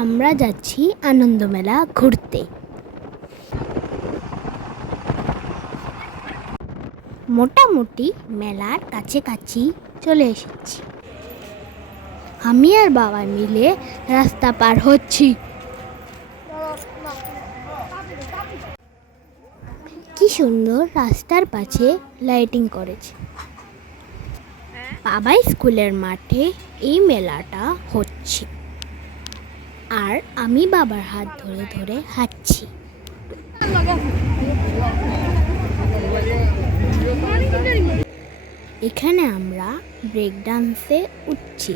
আমরা যাচ্ছি আনন্দমেলা ঘুরতে। মোটামুটি মেলার কাছাকাছি চলে এসেছি। আমি আর বাবা মিলে রাস্তা পার হচ্ছি। কি সুন্দর রাস্তার পাশে লাইটিং করেছে। বাবা স্কুলের মাঠে এই মেলাটা হচ্ছে। আর আমি বাবার হাত ধরে ধরে হাঁটছি। এখানে আমরা ব্রেক ডান্সে উঠছি।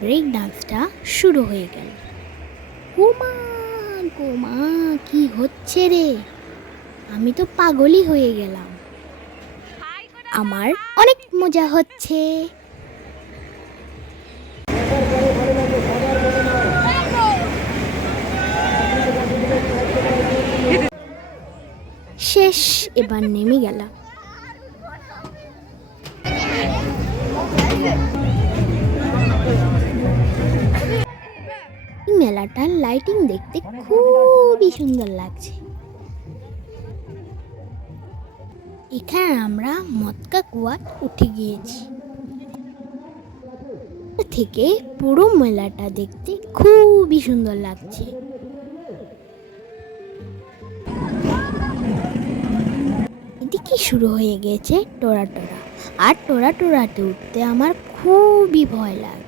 ব্রেক ডান্সটা শুরু হয়ে গেল। গোমা গোমা কি হচ্ছে রে? আমি তো পাগলই হয়ে গেলাম। আমার অনেক মজা হচ্ছে। শেষ, এবার নেমে গেলাম। মেলাটার লাইটিং দেখতে খুবই সুন্দর লাগছে। এখানে আমরা মতকা কুয়া উঠে গিয়েছি। থেকে পুরো মেলাটা দেখতে খুবই সুন্দর লাগছে। এদিকে শুরু হয়ে গেছে টোরা টোরা। আর টোরা টোরাতে উঠতে আমার খুবই ভয় লাগে।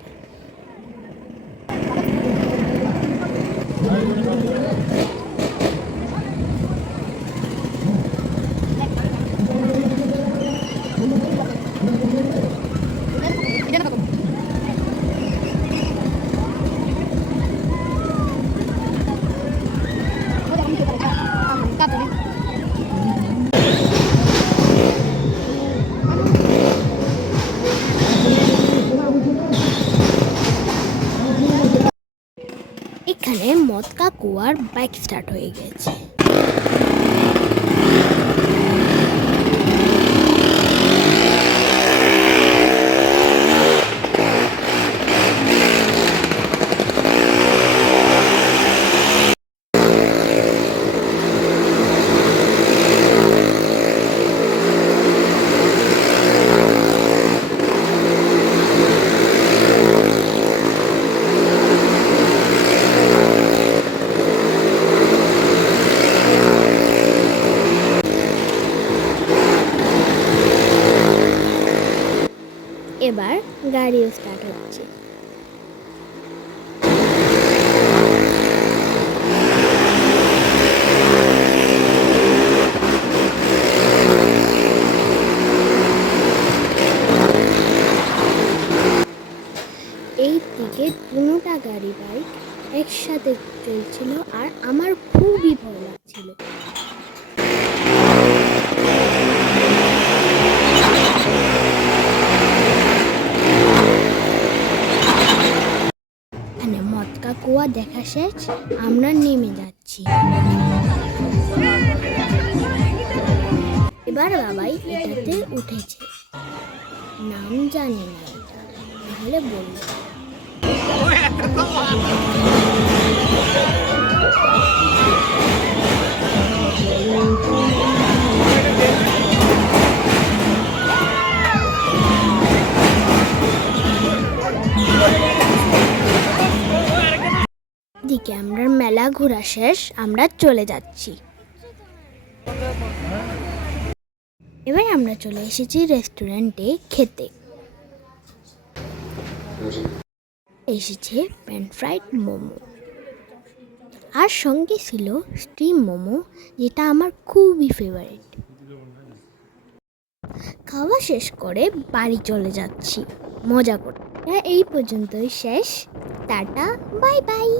কুয়ার বাইক স্টার্ট হয়ে গেছে। এবার গাড়িও স্টার্ট হচ্ছে। এই দিকে দুটা গাড়ি বাইক একসাথে চলছিল আর আমার খুবই ভয় লাগছিল এখানে কুয়া দেখা শেষ, আমরা নেমে যাচ্ছি। এবার বাবাই এটাতে উঠেছে। নাম জানি না এটা তাহলে বলব। দিকে আমরা মেলা ঘোরা শেষ, আমরা চলে যাচ্ছি। এবার আমরা চলে এসেছি রেস্টুরেন্টে খেতে। এসেছে প্যান ফ্রাইড মোমো। আর সঙ্গে ছিল স্টিম মোমো, যেটা আমার খুবই ফেভারিট খাওয়া শেষ করে বাড়ি চলে যাচ্ছি। মজা করে এই পর্যন্তই শেষ। টাটা, বাই বাই।